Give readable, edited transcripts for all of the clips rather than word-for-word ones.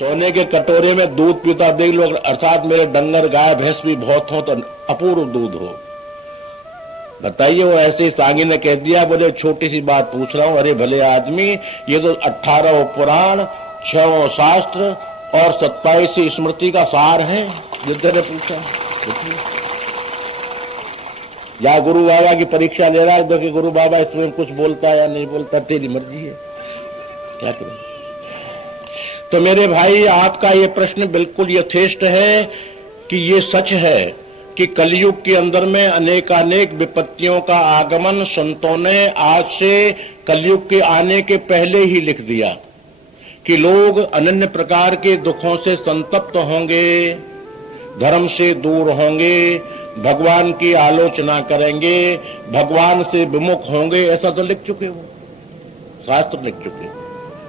सोने के कटोरे में दूध पीता देख लो, अर्थात मेरे डंगर गाय भैंस भी बहुत हो तो अपूर्व दूध हो। बताइए, वो ऐसे ही सांगी ने कह दिया, बोले छोटी सी बात पूछ रहा हूं। अरे भले आदमी, ये तो 18 पुराण, 6 शास्त्र और 27 स्मृति का सार है। जिद्ध ने पूछा, या गुरु बाबा की परीक्षा ले रहा है तो कि गुरु बाबा इसमें कुछ बोलता है या नहीं बोलता, तेरी मर्जी है, क्या करें। तो मेरे भाई, आपका ये प्रश्न बिल्कुल यथेष्ट है कि ये सच है कि कलयुग के अंदर में अनेकानेक विपत्तियों का आगमन संतों ने आज से कलयुग के आने के पहले ही लिख दिया कि लोग अनन्य प्रकार के दुखों से संतप्त होंगे, धर्म से दूर होंगे, भगवान की आलोचना करेंगे, भगवान से विमुख होंगे। ऐसा तो लिख चुके हो, शास्त्र लिख चुके।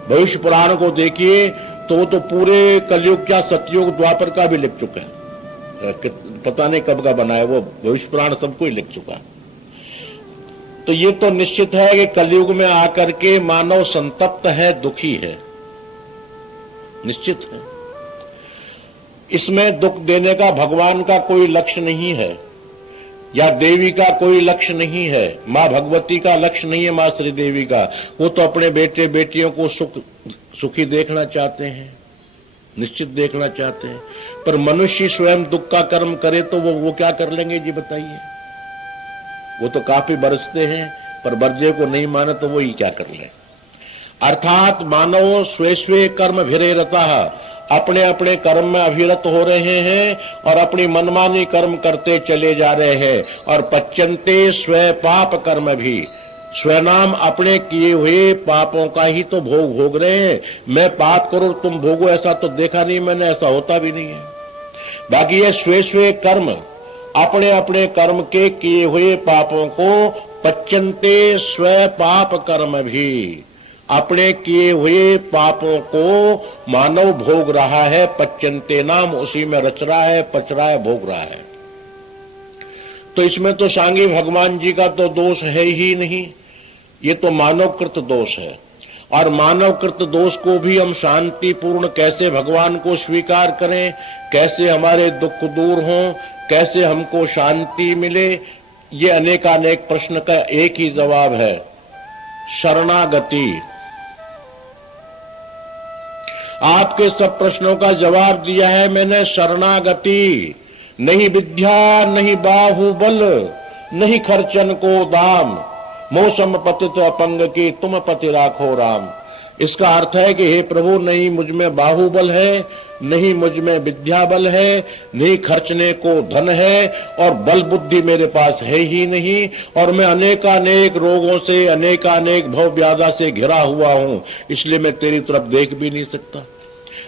भविष्य पुराण को देखिए तो वो तो पूरे कलयुग क्या सतयुग द्वापर का भी लिख चुका है। पता नहीं कब का बना है वो भविष्य पुराण, सबको ही लिख चुका। तो ये तो निश्चित है कि कलयुग में आकर के मानव संतप्त है, दुखी है, निश्चित है। इसमें दुख देने का भगवान का कोई लक्ष्य नहीं है, या देवी का कोई लक्ष्य नहीं है, मां भगवती का लक्ष्य नहीं है, मां श्री देवी का। वो तो अपने बेटे बेटियों को सुखी देखना चाहते हैं, निश्चित देखना चाहते हैं। पर मनुष्य स्वयं दुख का कर्म करे तो वो क्या कर लेंगे जी, बताइए। वो तो काफी बरसते हैं, पर बरजे को नहीं माने तो वो ही क्या कर ले। अर्थात मानव स्वे स्वे कर्म भिरे रहता है, अपने अपने कर्म में अभिरत हो रहे हैं और अपनी मनमानी कर्म करते चले जा रहे हैं। और पच्यन्ते स्वे पाप कर्म भी, स्वनाम अपने किए हुए पापों का ही तो भोग भोग रहे हैं। मैं पाप करूं तुम भोगो, ऐसा तो देखा नहीं मैंने, ऐसा होता भी नहीं है। बाकी ये स्वे स्वे कर्म, अपने अपने कर्म के किए हुए पापों को पच्यन्ते स्वे पाप कर्म भी, अपने किए हुए पापों को मानव भोग रहा है। पच्यन्ते नाम, उसी में रच रहा है, पच रहा है, भोग रहा है। तो इसमें तो सांगी भगवान जी का तो दोष है ही नहीं, ये तो मानवकृत दोष है। और मानवकृत दोष को भी हम शांतिपूर्ण कैसे भगवान को स्वीकार करें, कैसे हमारे दुख दूर हों, कैसे हमको शांति मिले, ये अनेकानेक प्रश्न का एक ही जवाब है, शरणागति। आपके सब प्रश्नों का जवाब दिया है मैंने, शरणागति। नहीं विद्या नहीं बाहुबल, नहीं खर्चन को दाम, मौसम पतित अपंग की तुम पति राखो राम। इसका अर्थ है कि हे प्रभु, नहीं मुझ में बाहुबल है, नहीं मुझ में विद्या बल है, नहीं खर्चने को धन है, और बल बुद्धि मेरे पास है ही नहीं। और मैं अनेकानेक रोगों से, अनेकानेक भव व्याधा से घिरा हुआ हूं, इसलिए मैं तेरी तरफ देख भी नहीं सकता।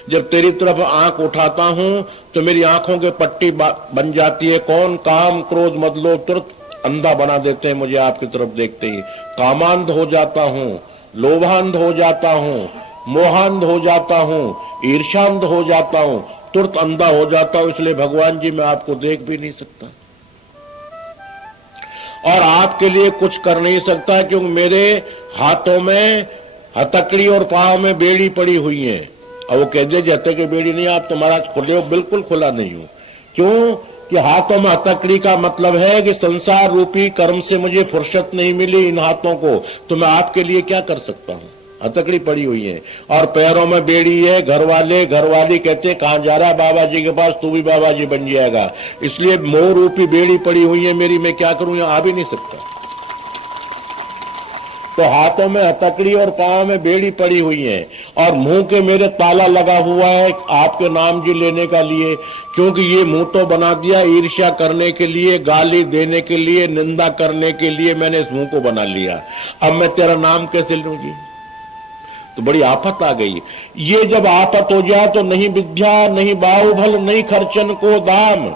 जब तेरी तरफ आंख उठाता हूं तो मेरी आंखों के पट्टी बन जाती है। कौन? काम क्रोध मद लोभ तुरंत अंधा बना देते हैं मुझे आपकी तरफ देखते ही। कामांध हो जाता हूं, लोभांध हो जाता हूं, मोहांध हो जाता हूं, ईर्षांध हो जाता हूं, तुरंत अंधा हो जाता हूं। इसलिए भगवान जी मैं आपको देख भी नहीं सकता और आपके लिए कुछ कर नहीं सकता, क्योंकि मेरे हाथों में हथकड़ी और पांव में बेड़ी पड़ी हुई है। और वो कह दे हथे की बेड़ी नहीं, आप तो महाराज खुले हो। बिल्कुल खुला नहीं हूं। क्यों? कि हाथों में हथकड़ी का मतलब है कि संसार रूपी कर्म से मुझे फुर्सत नहीं मिली इन हाथों को, तो मैं आपके लिए क्या कर सकता हूं? हथकड़ी पड़ी हुई है। और पैरों में बेड़ी है। घरवाली कहते कहां जा रहा बाबा जी के पास, तू भी बाबा जी बन जाएगा। इसलिए मोह रूपी बेड़ी पड़ी हुई है मेरी, मैं क्या करूं? यहां आ भी नहीं सकता। तो हाथों में हथकड़ी और पांव में बेड़ी पड़ी हुई है, और मुंह के मेरे ताला लगा हुआ है आपके नाम जी लेने का लिए, क्योंकि ये मुंह तो बना दिया ईर्ष्या करने के लिए, गाली देने के लिए, निंदा करने के लिए मैंने इस मुंह को बना लिया। अब मैं तेरा नाम कैसे लूंगी? तो बड़ी आफत आ गई। ये जब आफत हो जाए तो नहीं विद्या नहीं बाहुबल नहीं खर्चन को दाम,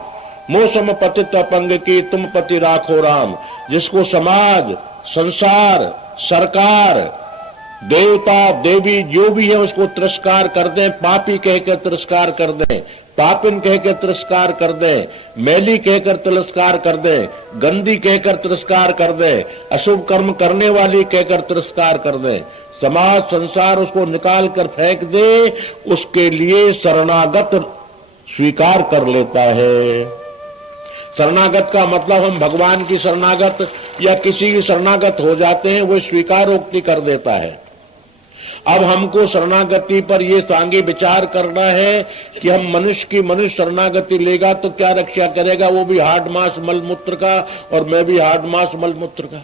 मौसम पतित अपंग की तुम पति राखो राम। जिसको समाज, संसार, सरकार, देवता देवी जो भी है उसको तिरस्कार कर दें, पापी कहकर तिरस्कार कर दें, पापिन कहकर तिरस्कार कर दें, मैली कहकर तिरस्कार कर दें, गंदी कहकर तिरस्कार कर दें, अशुभ कर्म करने वाली कहकर तिरस्कार कर दें, समाज संसार उसको निकाल कर फेंक दे, उसके लिए शरणागत स्वीकार कर लेता है। शरणागत का मतलब हम भगवान की शरणागत या किसी की शरणागत हो जाते हैं, वो स्वीकारोक्ति कर देता है। अब हमको शरणागति पर ये सांगे विचार करना है कि हम मनुष्य की मनुष्य शरणागति लेगा तो क्या रक्षा करेगा, वो भी हाड मांस मलमूत्र का और मैं भी हाड मांस मलमूत्र का।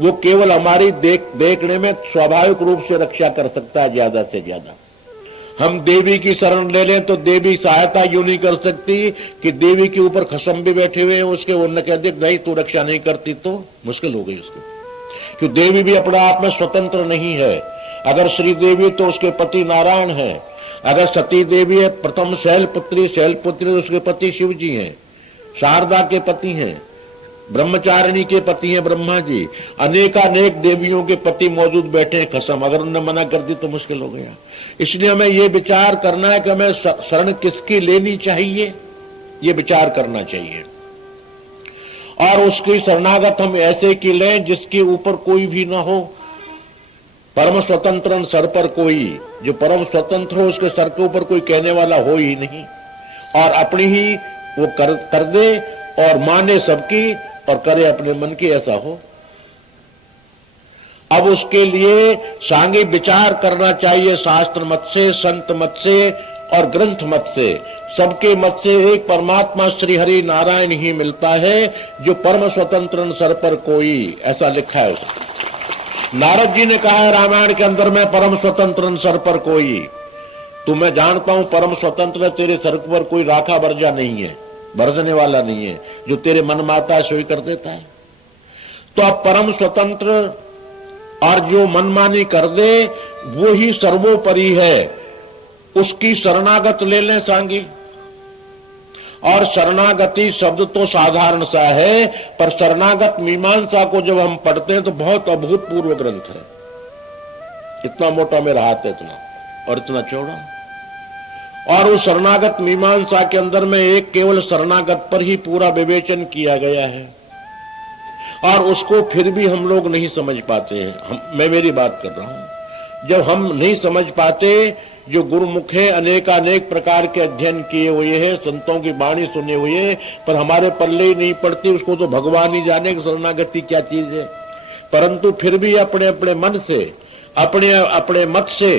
वो केवल हमारी देखने में स्वाभाविक रूप से रक्षा कर सकता है ज्यादा से ज्यादा। हम देवी की शरण ले लें तो देवी सहायता यूं नहीं कर सकती कि देवी के ऊपर खसम भी बैठे हुए हैं उसके, वो न कह दे नहीं तू रक्षा नहीं करती, तो मुश्किल हो गई उसको। क्यों, देवी भी अपने आप में स्वतंत्र नहीं है। अगर श्री देवी तो उसके पति नारायण है, अगर सती देवी है प्रथम शैलपुत्री तो उसके पति शिव जी हैं, शारदा के पति हैं, ब्रह्मचारिणी के पति हैं ब्रह्मा जी, अनेकानेक देवियों के पति मौजूद बैठे हैं खसम, अगर उन्होंने मना कर दी तो मुश्किल हो गया। इसलिए हमें ये विचार करना है कि हमें शरण किसकी लेनी चाहिए, ये विचार करना चाहिए। और उसकी शरणागत हम ऐसे की लें जिसके ऊपर कोई भी ना हो, परम स्वतंत्र सर पर कोई, जो परम स्वतंत्र हो उसके सर के ऊपर कोई कहने वाला हो ही नहीं, और अपनी ही वो कर दे और माने सबकी और करे अपने मन की, ऐसा हो। अब उसके लिए सांगे विचार करना चाहिए, शास्त्र मत से, संत मत से और ग्रंथ मत से। सबके मत से एक परमात्मा श्री हरि नारायण ही मिलता है, जो परम स्वतंत्र सर पर कोई, ऐसा लिखा है उसे। नारद जी ने कहा है रामायण के अंदर में परम स्वतंत्र सर पर कोई, तो मैं जानता हूं परम स्वतंत्र तेरे सर पर कोई राखा बरजा नहीं है, बरजने वाला नहीं है, जो तेरे मन माता है सोई कर देता है। तो अब परम स्वतंत्र और जो मनमानी कर दे वो ही सर्वोपरि है, उसकी शरणागत ले लें सांगी। और शरणागति शब्द तो साधारण सा है, पर शरणागत मीमांसा को जब हम पढ़ते हैं तो बहुत अभूतपूर्व ग्रंथ है। इतना मोटा मेरा हाथ है, इतना और इतना चौड़ा। और उस शरणागत मीमांसा के अंदर में एक केवल शरणागत पर ही पूरा विवेचन किया गया है, और उसको फिर भी हम लोग नहीं समझ पाते हैं। मैं मेरी बात कर रहा हूं, जब हम नहीं समझ पाते, जो गुरुमुख है अनेकानेक प्रकार के अध्ययन किए हुए हैं, संतों की वाणी सुने हुए, पर हमारे पल्ले ही नहीं पड़ती, उसको तो भगवान ही जाने कि शरणागति क्या चीज है। परंतु फिर भी अपने अपने मन से, अपने अपने मत से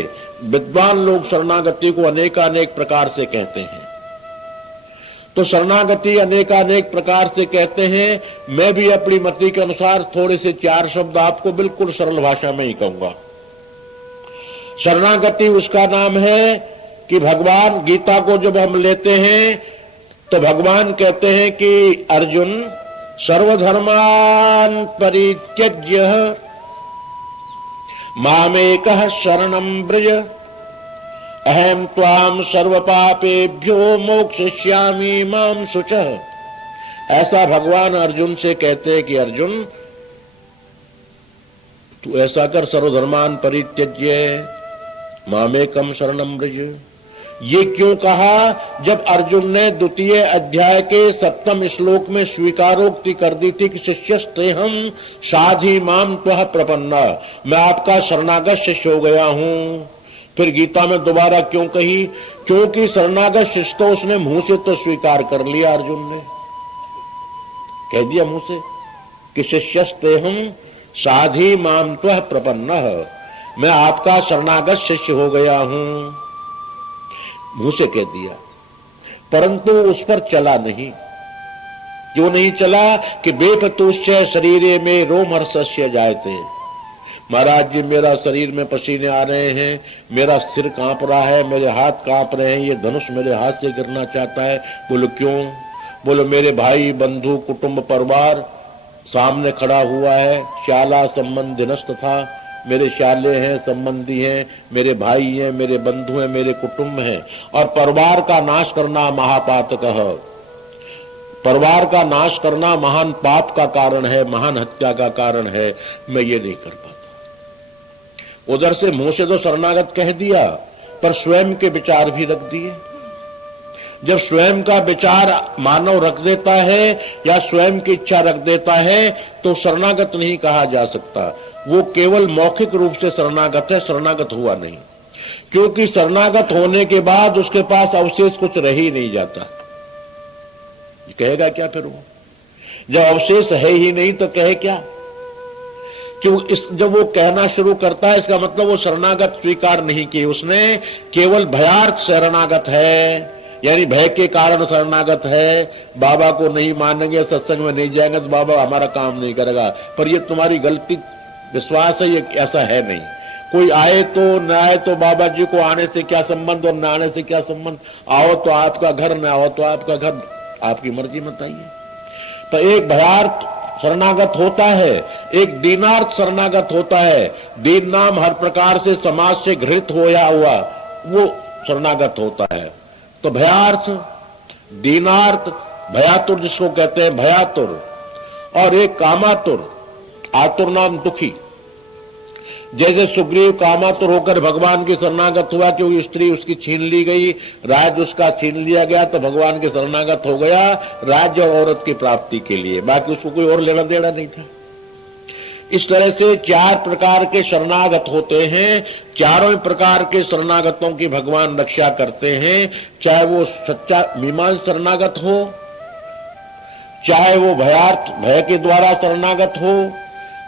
विद्वान लोग शरणागति को अनेकानेक प्रकार से कहते हैं। तो शरणागति अनेकानेक प्रकार से कहते हैं। मैं भी अपनी मति के अनुसार थोड़े से 4 शब्द आपको बिल्कुल सरल भाषा में ही कहूंगा। शरणागति उसका नाम है कि भगवान, गीता को जब हम लेते हैं तो भगवान कहते हैं कि अर्जुन सर्वधर्मान परित्यज्य मामेकः शरणं व्रज अहम त्वाम सर्व पापेभ्यो मोक्षयिष्यामि मां शुचः। ऐसा भगवान अर्जुन से कहते हैं कि अर्जुन तू ऐसा कर, सर्वधर्मान परित्यज्य मामेकम शरणं व्रज। ये क्यों कहा? जब अर्जुन ने द्वितीय अध्याय के 7वें श्लोक में स्वीकारोक्ति कर दी थी कि शिष्यस्तेहं साधि माम त्वः प्रपन्ना, मैं आपका शरणागत शिष्य हो गया हूं। फिर गीता में दोबारा क्यों कही? क्योंकि शरणागत शिष्य तो उसने मुंह से तो स्वीकार कर लिया, अर्जुन ने कह दिया मुंह से कि शिष्यस्तेहं साधि माम त्वः प्रपन्नः, मैं आपका शरणागत शिष्य हो गया हूं, मुंह से कह दिया, परंतु उस पर चला नहीं। क्यों नहीं चला? कि बेपतुश्च शरीरे में रोमहर्षस्य जायते। महाराज जी मेरा शरीर में पसीने आ रहे हैं, मेरा सिर कांप रहा है, मेरे हाथ कांप रहे हैं, ये धनुष मेरे हाथ से गिरना चाहता है। बोलो क्यों? बोलो मेरे भाई बंधु कुटुंब परिवार सामने खड़ा हुआ है, शाला संबंधी नष्ट था, मेरे शाले हैं, संबंधी हैं, मेरे भाई हैं, मेरे बंधु हैं, मेरे कुटुंब हैं, और परिवार का नाश करना महापातकः, परिवार का नाश करना महान पाप का कारण है, महान हत्या का कारण है। मैं ये नहीं कर पाता। उधर से मुंह से तो शरणागत कह दिया, पर स्वयं के विचार भी रख दिए। जब स्वयं का विचार मानव रख देता है या स्वयं की इच्छा रख देता है तो शरणागत नहीं कहा जा सकता। वो केवल मौखिक रूप से शरणागत है, शरणागत हुआ नहीं। क्योंकि शरणागत होने के बाद उसके पास अवशेष कुछ रह ही नहीं जाता। कहेगा क्या फिर वो? जब अवशेष है ही नहीं तो कहे क्या? क्यों जब वो कहना शुरू करता है इसका मतलब वो शरणागत स्वीकार नहीं की, उसने केवल भयार्थ शरणागत है, यानी भय के कारण शरणागत है। बाबा को नहीं मानेंगे, सत्संग में नहीं जाएंगे तो बाबा हमारा काम नहीं करेगा। पर ये तुम्हारी गलती विश्वास है, ये ऐसा है नहीं। कोई आए तो न आए तो बाबा जी को आने से क्या संबंध और न आने से क्या संबंध। आओ तो आपका घर, न आओ तो आपका घर, आपकी मर्जी मत आइए। पर एक भयार्थ शरणागत होता है, एक दीनार्थ शरणागत होता है। दीन नाम हर प्रकार से समाज से घृत होया हुआ वो शरणागत होता है। तो भयार्थ, दीनार्थ, भयातुर जिसको कहते हैं भयातुर, और एक कामातुर। आतुर नाम दुखी। जैसे सुग्रीव कामातुर होकर भगवान की शरणागत हुआ कि वो स्त्री उसकी छीन ली गई, राज्य उसका छीन लिया गया, तो भगवान के शरणागत हो गया राज्य और औरत की प्राप्ति के लिए, बाकी उसको कोई और लेना देना नहीं था। इस तरह से 4 प्रकार के शरणागत होते हैं। चारों प्रकार के शरणागतों की भगवान रक्षा करते हैं, चाहे वो सच्चा मीमांस शरणागत हो, चाहे वो भयार्थ भय के द्वारा शरणागत हो,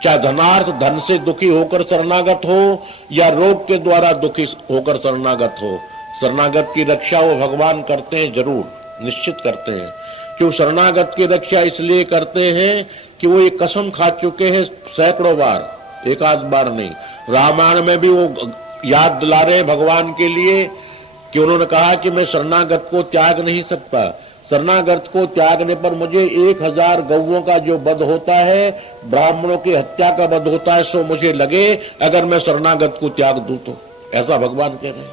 चाहे धनार्थ धन से दुखी होकर शरणागत हो, या रोग के द्वारा दुखी होकर शरणागत हो। शरणागत की रक्षा वो भगवान करते हैं, जरूर निश्चित करते हैं। क्यों शरणागत की रक्षा इसलिए करते हैं कि वो एक कसम खा चुके हैं सैकड़ों बार, एक आध बार नहीं। रामायण में भी वो याद दिला रहे भगवान के लिए कि उन्होंने कहा कि मैं शरणागत को त्याग नहीं सकता। शरणागत को त्यागने पर मुझे 1000 गौओं का जो वध होता है, ब्राह्मणों की हत्या का वध होता है, सो मुझे लगे अगर मैं शरणागत को त्याग दूं तो। ऐसा भगवान कह रहे हैं।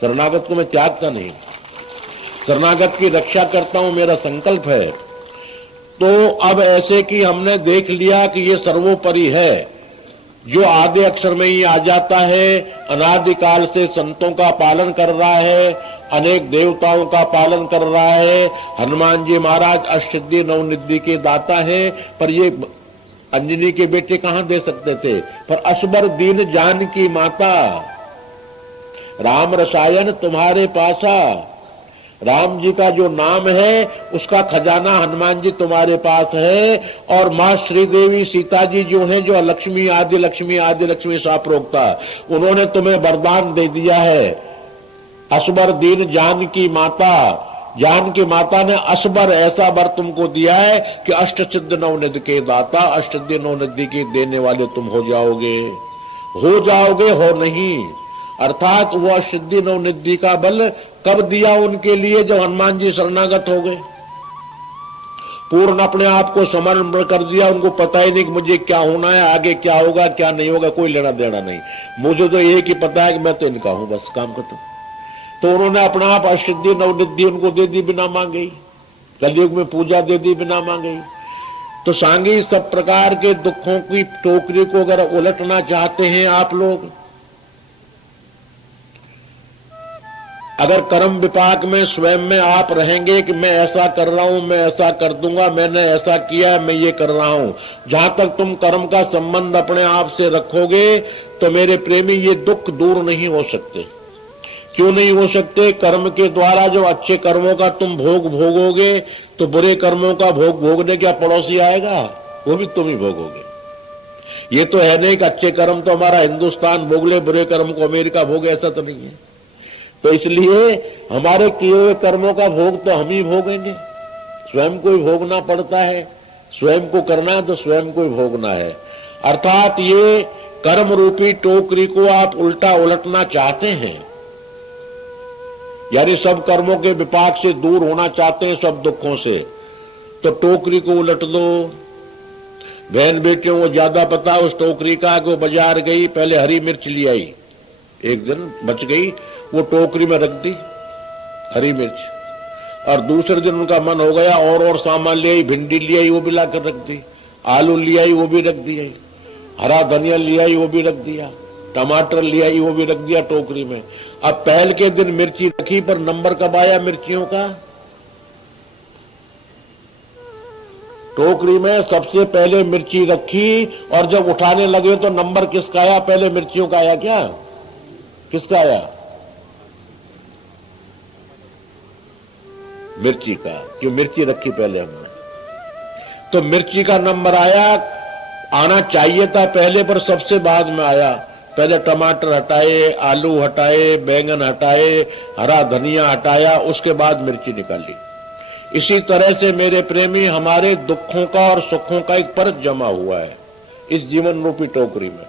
शरणागत को मैं त्यागता नहीं, शरणागत की रक्षा करता हूं, मेरा संकल्प है। तो अब ऐसे कि हमने देख लिया कि ये सर्वोपरि है, जो आधे अक्षर में ही आ जाता है, अनादिकाल से संतों का पालन कर रहा है, अनेक देवताओं का पालन कर रहा है। हनुमान जी महाराज अष्टसिद्धि नवनिधि के दाता है, पर ये अंजनी के बेटे कहां दे सकते थे। पर असबर दीन जान की माता, राम रसायन तुम्हारे पासा। राम जी का जो नाम है उसका खजाना हनुमान जी तुम्हारे पास है। और मां श्रीदेवी सीता जी जो है, जो लक्ष्मी आदि लक्ष्मी साप्रोक्ता, उन्होंने तुम्हें वरदान दे दिया है। असबर दीन जान की माता, जान की माता ने असबर ऐसा वर तुमको दिया है कि अष्ट सिद्ध नवनिधि के दाता, अष्टसिद्धि नवनिधि के देने वाले तुम हो जाओगे, हो नहीं। अर्थात वो अष्टसिद्धि नवनिधि का बल कब दिया उनके लिए, जब हनुमान जी शरणागत हो गए, पूर्ण अपने आप को समर्पण कर दिया। उनको पता ही नहीं कि मुझे क्या होना है, आगे क्या होगा क्या नहीं होगा, कोई लेना देना नहीं। मुझे तो एक ही पता है कि मैं तो इनका हूं, बस काम खत्म। तो उन्होंने अपना आप अष्टसिद्धि नवनिधि उनको दे दी बिना मांगे, कलयुग में पूजा दे दी बिना मांगे। तो सांगी सब प्रकार के दुखों की टोकरी को अगर उलटना चाहते हैं आप लोग, अगर कर्म विपाक में स्वयं में आप रहेंगे कि मैं ऐसा कर रहा हूं, मैं ऐसा कर दूंगा, मैंने ऐसा किया है, मैं ये कर रहा हूं, जहां तक तुम कर्म का संबंध अपने आप से रखोगे तो मेरे प्रेमी ये दुख दूर नहीं हो सकते। क्यों नहीं हो सकते? कर्म के द्वारा जो अच्छे कर्मों का तुम भोग भोगोगे तो बुरे कर्मों का भोग भोगने क्या पड़ोसी आएगा? वो भी तुम ही भोगोगे। ये तो है नहीं कि अच्छे कर्म तो हमारा हिंदुस्तान भोग ले, बुरे कर्म को अमेरिका भोगे, ऐसा तो नहीं है। तो इसलिए हमारे किए हुए कर्मों का भोग तो हम ही भोगेंगे। स्वयं को ही भोगना पड़ता है, स्वयं को करना है तो स्वयं को ही भोगना है। अर्थात ये कर्म रूपी टोकरी को आप उल्टा उलटना चाहते हैं, यानी सब कर्मों के विपाक से दूर होना चाहते हैं, सब दुखों से, तो टोकरी को उलट दो। बहन बेटियों को ज्यादा पता उस टोकरी का कि वो बाजार गई, पहले हरी मिर्च ले आई, एक दिन बच गई, वो टोकरी में रख दी हरी मिर्च, और दूसरे दिन उनका मन हो गया और सामान ले आई, भिंडी ले आई वो भी लाकर रख दी, आलू ले आई वो भी रख दिया, हरा धनिया ले आई वो भी रख दिया, टमाटर ले आई वो भी रख दिया टोकरी में। अब पहल के दिन मिर्ची रखी, पर नंबर कब आया मिर्चियों का? टोकरी में सबसे पहले मिर्ची रखी और जब उठाने लगे तो नंबर किसका आया? पहले मिर्चियों का आया क्या? किसका आया? मिर्ची का, क्यों मिर्ची रखी पहले हमने, तो मिर्ची का नंबर आया। आना चाहिए था पहले पर सबसे बाद में आया। पहले टमाटर हटाए, आलू हटाए, बैंगन हटाए, हरा धनिया हटाया, उसके बाद मिर्ची निकाली। इसी तरह से मेरे प्रेमी हमारे दुखों का और सुखों का एक परत जमा हुआ है इस जीवन रूपी टोकरी में।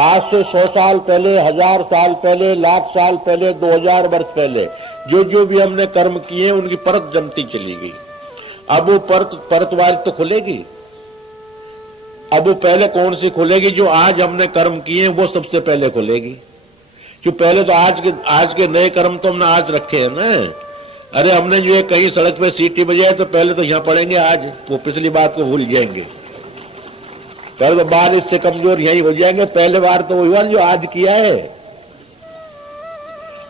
आज से 100 साल पहले, 1000 साल पहले, लाख साल पहले, 2000 वर्ष पहले जो जो भी हमने कर्म किए उनकी परत जमती चली गई। अब वो परतवारी तो खुलेगी। अब वो पहले कौन सी खुलेगी? जो आज हमने कर्म किए वो सबसे पहले खुलेगी। क्यों? पहले तो आज के नए कर्म तो हमने आज रखे हैं ना। अरे हमने जो है कहीं सड़क पे सीटी बजाए तो पहले तो यहां पड़ेंगे आज, वो पिछली बात को भूल जाएंगे। पहले तो बारिश से कमजोर यही हो जाएंगे। पहले बार तो हुआ जो आज किया है।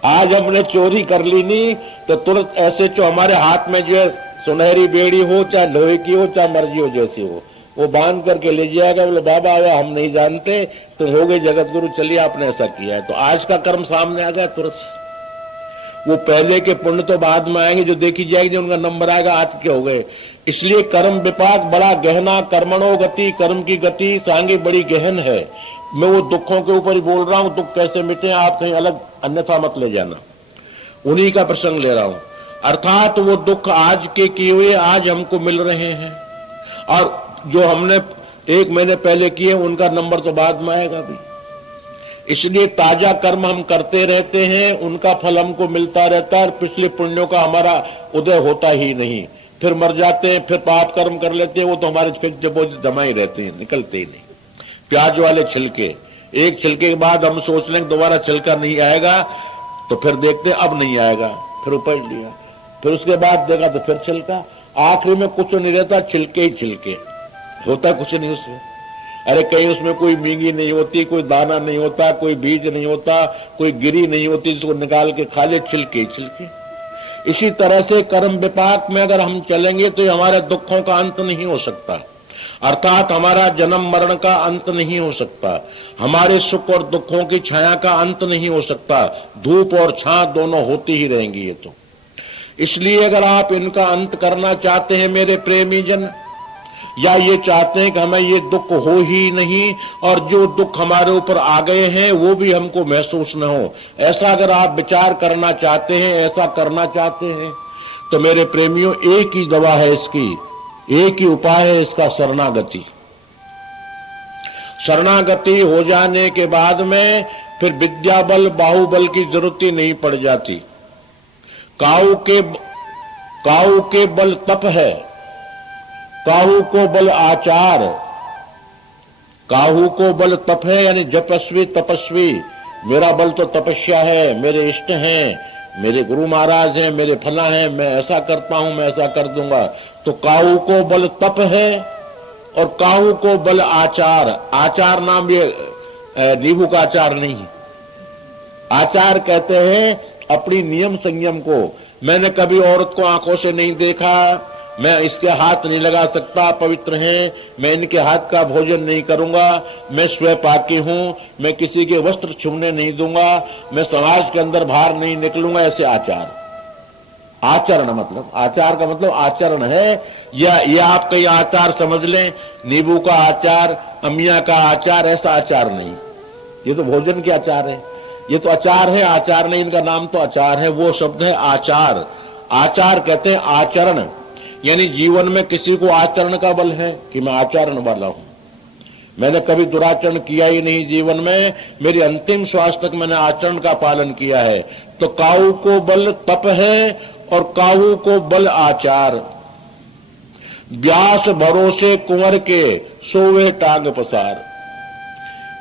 आज हमने चोरी कर ली नहीं तो तुरंत ऐसे जो हमारे हाथ में जो है सुनहरी बेड़ी हो, चाहे लोहे की हो, चाहे मर्जी हो जैसी हो, वो बांध करके ले जाएगा। बोले बाबा हम नहीं जानते, तो हो गए जगत गुरु, चलिए आपने ऐसा किया है। तो आज का कर्म सामने आ गया तुरंत। वो पहले के पुण्य तो बाद में आएंगे, जो देखी जाएगी, उनका नंबर आएगा आज के हो गए। इसलिए कर्म विपाक बड़ा गहना, कर्मणो गति, कर्म की गति सांगे बड़ी गहन है। मैं वो दुखों के ऊपर ही बोल रहा हूं। दुख कैसे मिटे आप कहीं अलग अन्यथा मत ले जाना, उन्हीं का प्रसंग ले रहा हूं। अर्थात वो दुख आज के किए हुए आज हमको मिल रहे हैं, और जो हमने 1 महीने पहले किए उनका नंबर तो बाद में आएगा भी। इसलिए ताजा कर्म हम करते रहते हैं, उनका फल हमको मिलता रहता है, और पिछले पुण्यों का हमारा उदय होता ही नहीं। फिर मर जाते हैं, फिर पाप कर्म कर लेते हैं, वो तो हमारे फिर डिपोजिट जमा ही रहते हैं, निकलते ही नहीं। प्याज वाले छिलके, एक छिलके के बाद हम सोच लें दोबारा छिलका नहीं आएगा, तो फिर देखते अब नहीं आएगा, फिर उपज लिया, फिर उसके बाद देखा तो फिर छिलका, आखिरी में कुछ नहीं रहता, छिलके ही छिलके, होता कुछ नहीं उसमें। अरे कहीं उसमें कोई मींगी नहीं होती, कोई दाना नहीं होता, कोई बीज नहीं होता, कोई गिरी नहीं होती जिसको निकाल के खा ले, छिलके ही छिलके। इसी तरह से कर्म विपाक में अगर हम चलेंगे तो हमारे दुखों का अंत नहीं हो सकता, अर्थात हमारा जन्म मरण का अंत नहीं हो सकता, हमारे सुख और दुखों की छाया का अंत नहीं हो सकता। धूप और छां दोनों होती ही रहेंगी ये तो। इसलिए अगर आप इनका अंत करना चाहते हैं मेरे प्रेमी जन, या ये चाहते हैं कि हमें ये दुख हो ही नहीं, और जो दुख हमारे ऊपर आ गए हैं वो भी हमको महसूस न हो, ऐसा अगर आप विचार करना चाहते हैं, ऐसा करना चाहते हैं, तो मेरे प्रेमियों एक ही दवा है इसकी, एक ही उपाय है इसका, शरणागति। शरणागति हो जाने के बाद में फिर विद्या बल बाहुबल की जरूरत ही नहीं पड़ जाती। काऊ के बल तप है, काहू को बल आचार, काहू को बल तप है, यानी जपस्वी तपस्वी। मेरा बल तो तपस्या है, मेरे इष्ट हैं, मेरे गुरु महाराज हैं, मेरे फला हैं, मैं ऐसा करता हूं, मैं ऐसा कर दूंगा। तो काहू को बल तप है और काहू को बल आचार। आचार नाम ये नींबू का आचार नहीं, आचार कहते हैं अपनी नियम संयम को। मैंने कभी औरत को आंखों से नहीं देखा, मैं इसके हाथ नहीं लगा सकता, पवित्र हैं, मैं इनके हाथ का भोजन नहीं करूंगा, मैं स्वपाकी हूं, मैं किसी के वस्त्र छूने नहीं दूंगा, मैं समाज के अंदर बाहर नहीं निकलूंगा, ऐसे आचार। आचरण मतलब, आचार का मतलब आचरण है, या ये आप कहीं आचार समझ लें, नींबू का आचार, अमिया का आचार, ऐसा आचार नहीं। ये तो भोजन के आचार है, ये तो आचार है, आचार नहीं, इनका नाम तो आचार है, वो शब्द है आचार। आचार कहते हैं आचरण, यानी जीवन में किसी को आचरण का बल है कि मैं आचरण वाला हूं, मैंने कभी दुराचरण किया ही नहीं जीवन में, मेरी अंतिम श्वास तक मैंने आचरण का पालन किया है। तो काऊ को बल तप है और काऊ को बल आचार। व्यास भरोसे कुंवर के सोवे टांग पसार।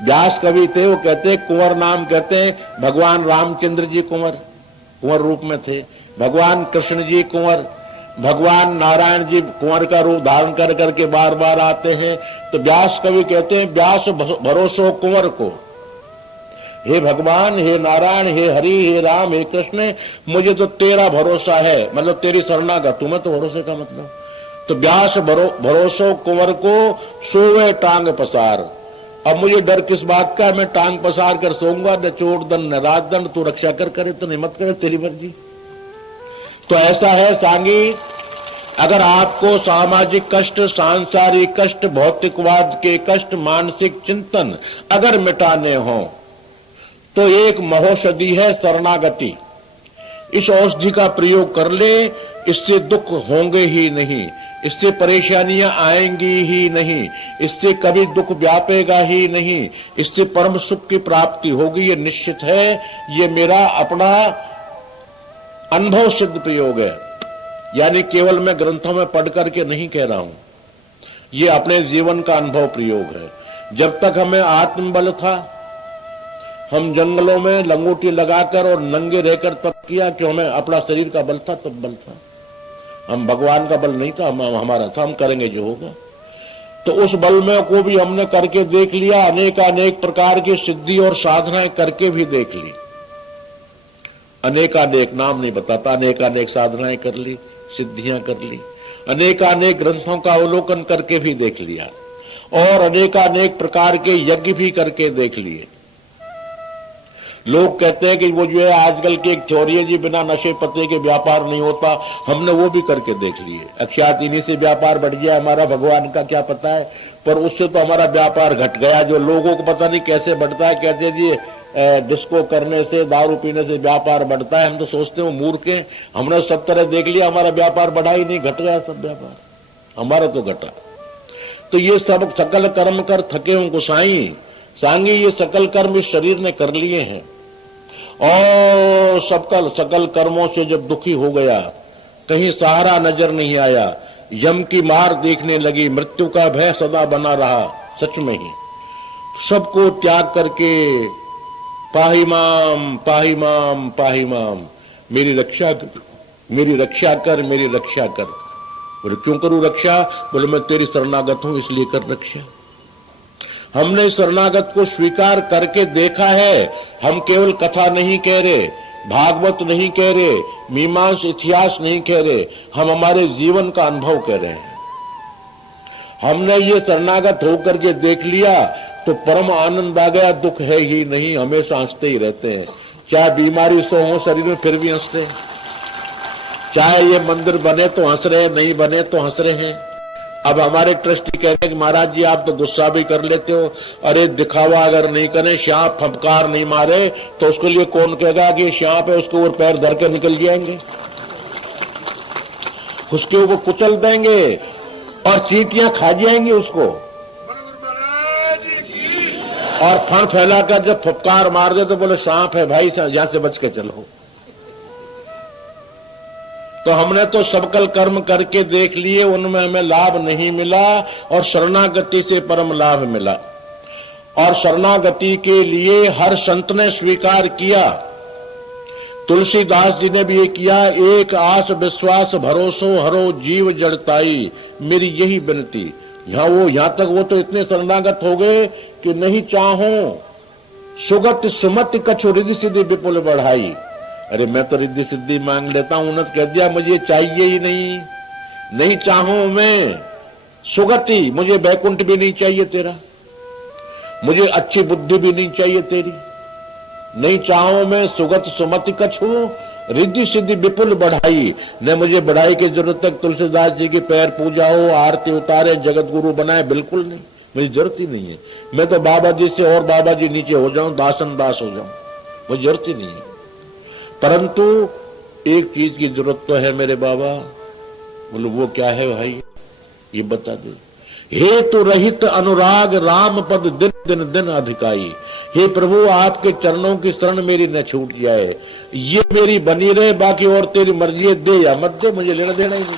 व्यास कवि थे, वो कहते कुंवर नाम कहते हैं, भगवान रामचंद्र जी कुंवर रूप में थे, भगवान कृष्ण जी कुंवर, भगवान नारायण जी कुंवर का रूप धारण कर करके बार बार आते हैं। तो व्यास कवि कहते हैं व्यास भरोसो कुंवर को, हे भगवान, हे नारायण, हे हरि, हे राम, हे कृष्ण, मुझे तो तेरा भरोसा है, मतलब तेरी शरणागत हूं मैं। तो भरोसे का मतलब तो ब्यास भरोसो कुंवर को सोवे टांग पसार। अब मुझे डर किस बात का, मैं टांग पसार कर सोऊंगा, न चोट दंड न रात दंड, तू रक्षा करे तो नहीं मत करे, तेरी मर्जी। तो ऐसा है सांगी, अगर आपको सामाजिक कष्ट, सांसारिक कष्ट, भौतिकवाद के कष्ट, मानसिक चिंतन अगर मिटाने हो तो एक महौषधि है शरणागति। इस औषधि का प्रयोग कर ले, इससे दुख होंगे ही नहीं, इससे परेशानियां आएंगी ही नहीं, इससे कभी दुख व्यापेगा ही नहीं, इससे परम सुख की प्राप्ति होगी, ये निश्चित है। ये मेरा अपना अनुभव सिद्ध प्रयोग है, यानी केवल मैं ग्रंथों में पढ़ करके नहीं कह रहा हूं, ये अपने जीवन का अनुभव प्रयोग है। जब तक हमें आत्मबल था, हम जंगलों में लंगोटी लगाकर और नंगे रहकर तब किया कि हमें अपना शरीर का बल था, तब बल था। हम भगवान का बल नहीं था, हमारा था, हम करेंगे जो होगा। तो उस बल में को भी हमने करके देख लिया, अनेक प्रकार की सिद्धि और साधनाएं करके भी देख ली, अनेक नाम नहीं बताता, अनेक साधनाएं कर ली, सिद्धियां कर ली, अनेक ग्रंथों का अवलोकन करके भी देख लिया, और अनेक प्रकार के यज्ञ भी करके देख लिए। लोग कहते हैं कि वो जो है आजकल की एक थ्योरी है जी, बिना नशे पत्ते के व्यापार नहीं होता, हमने वो भी करके देख लिए। अक्षात इन्हीं से व्यापार बढ़ गया हमारा, भगवान का क्या पता है, पर उससे तो हमारा व्यापार घट गया। जो लोगों को पता नहीं कैसे बढ़ता है, कहते जी डिस्को करने से, दारू पीने से व्यापार बढ़ता है, हम तो सोचते हैं वो मूर्ख हैं। हमने सब तरह देख लिया, हमारा व्यापार बढ़ा ही नहीं, घट गया सब व्यापार, हमारा तो घटा। तो ये सब सकल कर्म कर थके हूं गोसाई सांगी, ये सकल कर्म इस शरीर ने कर लिए हैं, और सकल कर्मों से जब दुखी हो गया, कहीं सहारा नजर नहीं आया, यम की मार देखने लगी, मृत्यु का भय सदा बना रहा, सच में ही सबको त्याग करके पाही माम पाही माम पाही माम, मेरी रक्षा कर, मेरी रक्षा कर, मेरी रक्षा कर। बोले क्यों करूं रक्षा? बोले मैं तेरी शरणागत हूं इसलिए कर रक्षा। हमने शरणागत को स्वीकार करके देखा है। हम केवल कथा नहीं कह रहे, भागवत नहीं कह रहे, मीमांस इतिहास नहीं कह रहे, हम हमारे जीवन का अनुभव कह रहे हैं। हमने ये शरणागत होकर के देख लिया तो परम आनंद आ गया, दुख है ही नहीं, हमेशा हंसते ही रहते हैं। चाहे बीमारी सो हो शरीर में फिर भी हंसते हैं, चाहे ये मंदिर बने तो हंस रहे, नहीं बने तो हंस रहे हैं। अब हमारे ट्रस्टी कहते हैं कि महाराज जी आप तो गुस्सा भी कर लेते हो, अरे दिखावा अगर नहीं करें, सांप फंफकार नहीं मारे तो उसके लिए कौन कहेगा कि सांप है, उसके ऊपर पैर धर के निकल जाएंगे, उसके ऊपर कुचल देंगे और चींटियां खा जाएंगी उसको, और फण फैलाकर जब फुफकार मार दे तो बोले सांप है भाई, यहां से बच के चलो। तो हमने तो सबकल कर्म करके देख लिए, उनमें हमें लाभ नहीं मिला, और शरणागति से परम लाभ मिला। और शरणागति के लिए हर संत ने स्वीकार किया, तुलसीदास जी ने भी ये किया, एक आस विश्वास भरोसो हरो जीव जड़ताई, मेरी यही विनती। यहां तक वो तो इतने शरणागत हो गए कि नहीं चाहो सुगत सुमत कछु रिद्धि सिद्धि विपुल बढ़ाई। अरे मैं तो रिद्धि सिद्धि मांग लेता हूं, उन्होंने कह दिया मुझे चाहिए ही नहीं, नहीं चाहूं मैं सुगति, मुझे बैकुंठ भी नहीं चाहिए तेरा, मुझे अच्छी बुद्धि भी नहीं चाहिए तेरी, नहीं चाहूं मैं सुगत सुमति कछु रिद्धि सिद्धि विपुल बढ़ाई। न मुझे बढ़ाई की जरूरत है, तुलसीदास जी की पैर पूजा हो, आरती उतारे, जगत गुरु बनाए, बिल्कुल नहीं, मुझे जरूरत ही नहीं है। मैं तो बाबा जी से और बाबा जी नीचे हो जाऊं, दासन दास हो जाऊं, मुझे जरूरत ही नहीं है। परंतु एक चीज की जरूरत तो है मेरे बाबा। बोलो वो क्या है भाई, ये बता दे। हेतु रहित अनुराग राम पद दिन दिन दिन अधिकाई। हे प्रभु आपके चरणों की शरण मेरी न छूट जाए, ये मेरी बनी रहे, बाकी और तेरी मर्जी है, दे या मत दे, मुझे लेना देना ही नहीं।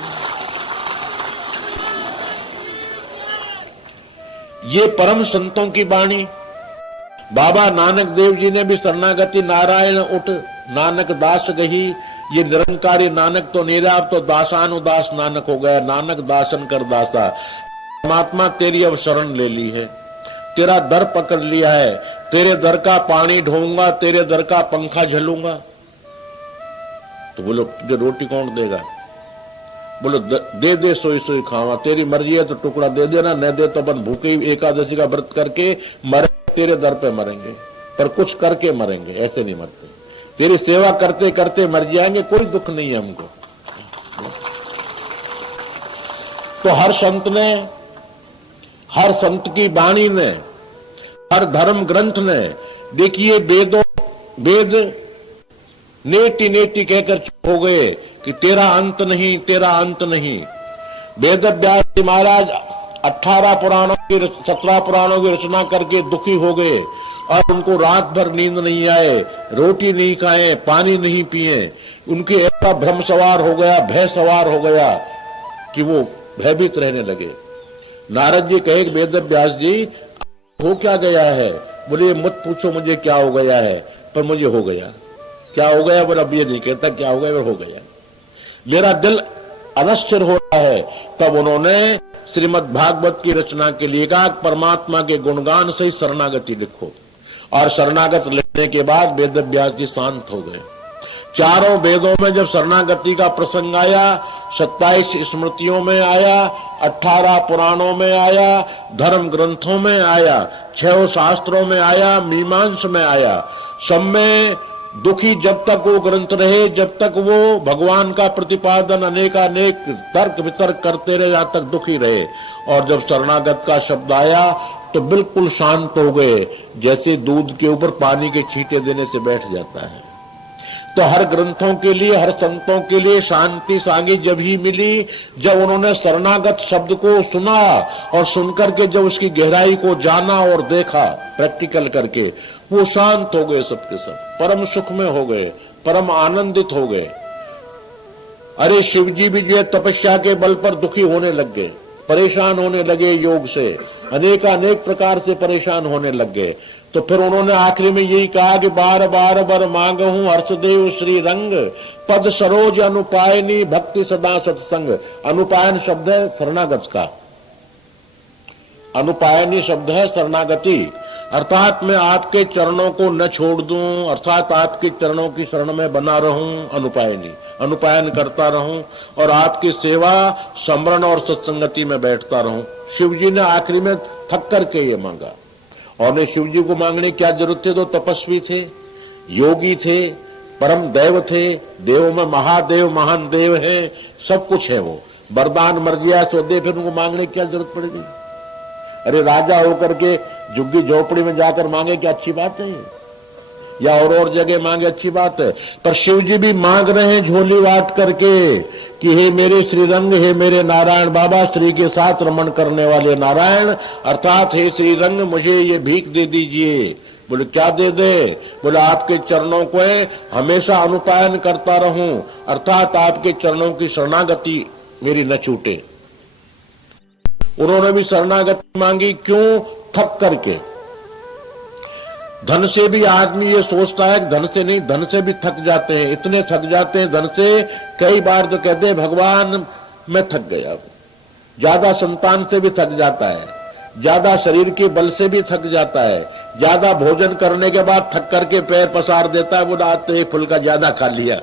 ये परम संतों की वाणी। बाबा नानक देव जी ने भी शरणागति नारायण उठ नानक दास गही। ये निरंकारी नानक तो नीरा, अब तो दासानुदास नानक हो गया, नानक दासन कर दासा। परमात्मा तेरी अब शरण ले ली है, तेरा दर पकड़ लिया है, तेरे दर का पानी ढोऊंगा, तेरे दर का पंखा झलूंगा। तो बोलो तुझे रोटी कौन देगा? बोलो दे दे सोई सोई खावा, तेरी मर्जी है तो टुकड़ा दे देना, न दे तो अपन भूखे ही एकादशी का व्रत करके मरे, तेरे दर पे मरेंगे, पर कुछ करके मरेंगे, ऐसे नहीं मरते। तेरी सेवा करते करते मर जाएंगे, कोई दुख नहीं है हमको। तो हर संत ने, हर संत की वाणी ने, हर धर्म ग्रंथ ने, देखिए वेद नेति नेति कहकर चुप हो गए कि तेरा अंत नहीं, तेरा अंत नहीं। वेद व्यास जी महाराज 18 पुराणों की 17 पुराणों की रचना करके दुखी हो गए और उनको रात भर नींद नहीं आए, रोटी नहीं खाए, पानी नहीं पिए। उनके ऐसा भ्रम सवार हो गया, भय सवार हो गया कि वो भयभीत रहने लगे। नारद जी कहे वेद व्यास जी हो क्या गया है? बोले मत पूछो मुझे क्या हो गया है, पर मुझे हो गया। क्या हो गया? बोले अब ये नहीं कहता क्या हो गया, वो हो गया। मेरा दिल अनस्थिर हो रहा है। तब उन्होंने श्रीमद् भागवत की रचना के लिए कहा परमात्मा के गुणगान से शरणागति लिखो। और शरणागत लेने के बाद वेद व्यास जी शांत हो गए। चारों वेदों में जब शरणागति का प्रसंग आया, 27 स्मृतियों में आया, 18 पुराणों में आया, धर्म ग्रंथों में आया, 6 शास्त्रों में आया, मीमांस में आया, सब में दुखी जब तक वो ग्रंथ रहे, जब तक वो भगवान का प्रतिपादन अनेकानेक तर्क वितर्क करते रहे, जहां तक दुखी रहे। और जब शरणागत का शब्द आया तो बिल्कुल शांत हो गए, जैसे दूध के ऊपर पानी के छींटे देने से बैठ जाता है। तो हर ग्रंथों के लिए, हर संतों के लिए शांति सांगी जब ही मिली जब उन्होंने शरणागत शब्द को सुना और सुनकर के जब उसकी गहराई को जाना और देखा प्रैक्टिकल करके, वो शांत हो गए, सबके सब परम सुख में हो गए, परम आनंदित हो गए। अरे शिव जी भी जो तपस्या के बल पर दुखी होने लग गए, परेशान होने लगे, योग से अनेक प्रकार से परेशान होने लग गए। तो फिर उन्होंने आखिरी में यही कहा कि बार बार बर मांगहूं हर्षदेव श्री रंग, पद सरोज अनुपायनी भक्ति सदा सत्संग। अनुपायन शब्द है शरणागत का, अनुपायनी शब्द है शरणागति, अर्थात मैं आपके चरणों को न छोड़ दूं, अर्थात आपके चरणों की शरण में बना रहूं, अनुपायनी, अनुपायन करता रहूं और आपकी सेवा, स्मरण और सत्संगति में बैठता रहूं। शिव जी ने आखिरी में थक करके ये मांगा। और ने शिव जी को मांगने की क्या जरूरत थी? तो तपस्वी थे, योगी थे, परम देव थे, देव में महादेव महान देव है, सब कुछ है। वो वरदान मर्जिया सो दे, फिर उनको मांगने की क्या जरूरत पड़ेगी? अरे राजा होकर के झुग्गी झोपड़ी में जाकर मांगे क्या अच्छी बात है? या और जगह मांगे अच्छी बात है? पर शिव जी भी मांग रहे हैं झोली बांट करके कि हे मेरे श्रीरंग, हे मेरे नारायण बाबा, श्री के साथ रमण करने वाले नारायण, अर्थात हे श्रीरंग मुझे ये भीख दे दीजिए। बोले क्या दे दे? बोले आपके चरणों को हमेशा अनुपायन करता रहूं, अर्थात आपके चरणों की शरणागति मेरी न छूटे। उन्होंने भी शरणागति मांगी, क्यों? थक करके। धन से भी आदमी ये सोचता है कि धन से नहीं, धन से भी थक जाते हैं, इतने थक जाते हैं धन से, कई बार तो कहते हैं भगवान मैं थक गया। ज्यादा संतान से भी थक जाता है, ज्यादा शरीर के बल से भी थक जाता है, ज्यादा भोजन करने के बाद थक करके पैर पसार देता है, वो रात एक फुल्का ज्यादा खा लिया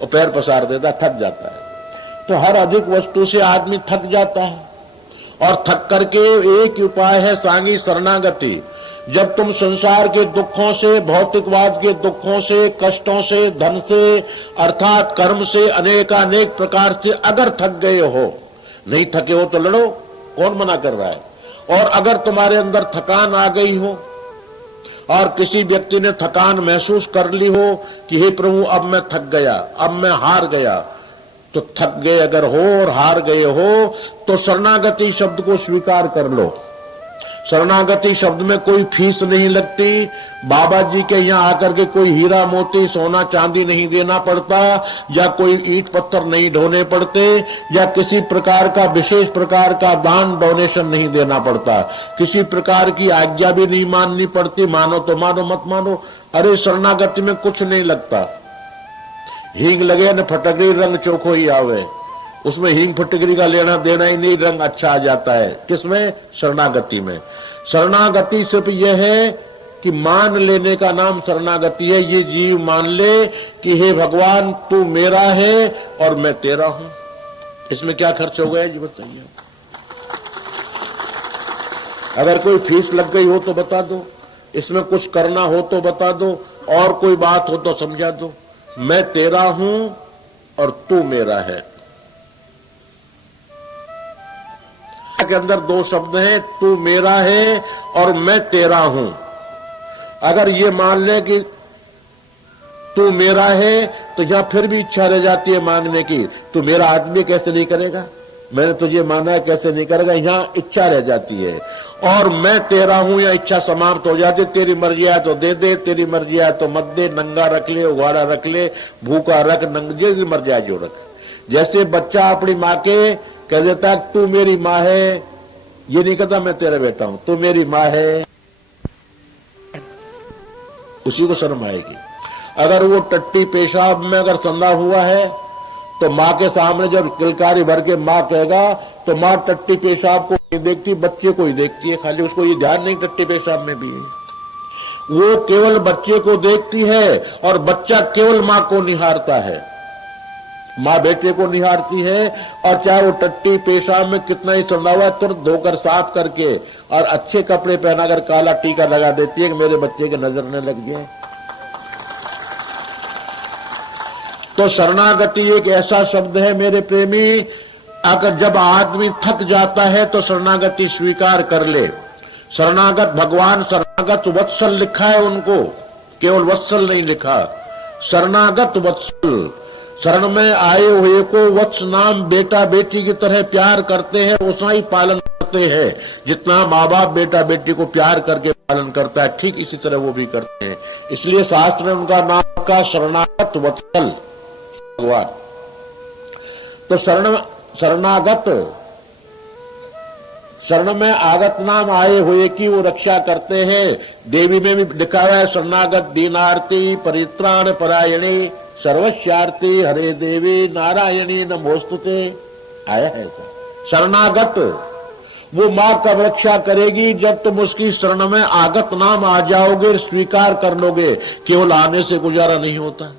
और पैर पसार देता है, थक जाता है। तो हर अधिक वस्तु से आदमी थक जाता है और थक करके एक ही उपाय है सांगी शरणागति। जब तुम संसार के दुखों से, भौतिकवाद के दुखों से, कष्टों से, धन से, अर्थात कर्म से, अनेकानेक प्रकार से अगर थक गए हो, नहीं थके हो तो लड़ो, कौन मना कर रहा है? और अगर तुम्हारे अंदर थकान आ गई हो और किसी व्यक्ति ने थकान महसूस कर ली हो कि हे प्रभु अब मैं थक गया, अब मैं हार गया, तो थक गए अगर हो और हार गए हो तो शरणागति शब्द को स्वीकार कर लो। शरणागति शब्द में कोई फीस नहीं लगती। बाबा जी के यहाँ आकर के कोई हीरा मोती सोना चांदी नहीं देना पड़ता, या कोई ईंट पत्थर नहीं ढोने पड़ते, या किसी प्रकार का विशेष प्रकार का दान डोनेशन नहीं देना पड़ता, किसी प्रकार की आज्ञा भी नहीं माननी पड़ती, मानो तो मानो मत मानो। अरे शरणागति में कुछ नहीं लगता, हींग लगे न फटकरी रंग चोखो ही आवे, उसमें हींग फटकरी का लेना देना ही नहीं, रंग अच्छा आ जाता है। किसमें? शरणागति में। शरणागति सिर्फ यह है कि मान लेने का नाम शरणागति है। ये जीव मान ले कि हे भगवान तू मेरा है और मैं तेरा हूं, इसमें क्या खर्च हो गया जी बताइए। अगर कोई फीस लग गई हो तो बता दो, इसमें कुछ करना हो तो बता दो, और कोई बात हो तो समझा दो। मैं तेरा हूं और तू मेरा है के अंदर दो शब्द हैं, तू मेरा है और मैं तेरा हूं। अगर ये मान ले कि तू मेरा है तो यहां फिर भी इच्छा रह जाती है मांगने की, तू मेरा आदमी कैसे नहीं करेगा, मैंने तुझे माना है कैसे नहीं करेगा, यहां इच्छा रह जाती है। और मैं तेरा हूं या इच्छा समाप्त हो जाती, तेरी मर्जी है तो दे दे, तेरी मर्जी है तो मत दे, नंगा रख ले, उघाड़ा रख ले, भूखा रख, जैसी मर्जी है जो रख। जैसे बच्चा अपनी मां के कह देता है तू मेरी मां है, ये नहीं कहता मैं तेरा बेटा हूं, तू मेरी मां है, उसी को शर्म आएगी। अगर वो टट्टी पेशाब में अगर संधा हुआ है तो मां के सामने जब किलकारी भर के मां कहेगा तो मां टट्टी पेशाब को नहीं देखती, बच्चे को ही देखती है, खाली उसको ये ध्यान नहीं टट्टी पेशाब में भी है। वो केवल बच्चे को देखती है और बच्चा केवल मां को निहारता है, मां बेटे को निहारती है। और चाहे वो टट्टी पेशाब में कितना ही संधा हुआ तुरंत धोकर साफ करके और अच्छे कपड़े पहनाकर काला टीका लगा देती है कि मेरे बच्चे के नजर न लग जाए। तो शरणागति एक ऐसा शब्द है मेरे प्रेमी, अगर जब आदमी थक जाता है तो शरणागति स्वीकार कर ले। शरणागत भगवान शरणागत वत्सल लिखा है उनको, केवल वत्सल नहीं लिखा, शरणागत वत्सल। शरण में आए हुए को वत्स नाम बेटा बेटी की तरह प्यार करते हैं, उतना ही पालन करते हैं जितना माँ बाप बेटा बेटी को प्यार करके पालन करता है, ठीक इसी तरह वो भी करते हैं। इसलिए शास्त्र ने उनका नाम रखा शरणागत वत्सल भगवान। तो शरणागत, शरण में आगत नाम आए हुए की वो रक्षा करते हैं। देवी में भी लिखा है शरणागत दीनार्ती परित्राण परायणी सर्वस्यार्थी हरे देवी नारायणी नमोस्तुते, आया है ऐसा। शरणागत वो मां कब रक्षा करेगी, जब तुम उसकी शरण में आगत नाम आ जाओगे, स्वीकार कर लोगे। केवल आने से गुजारा नहीं होता।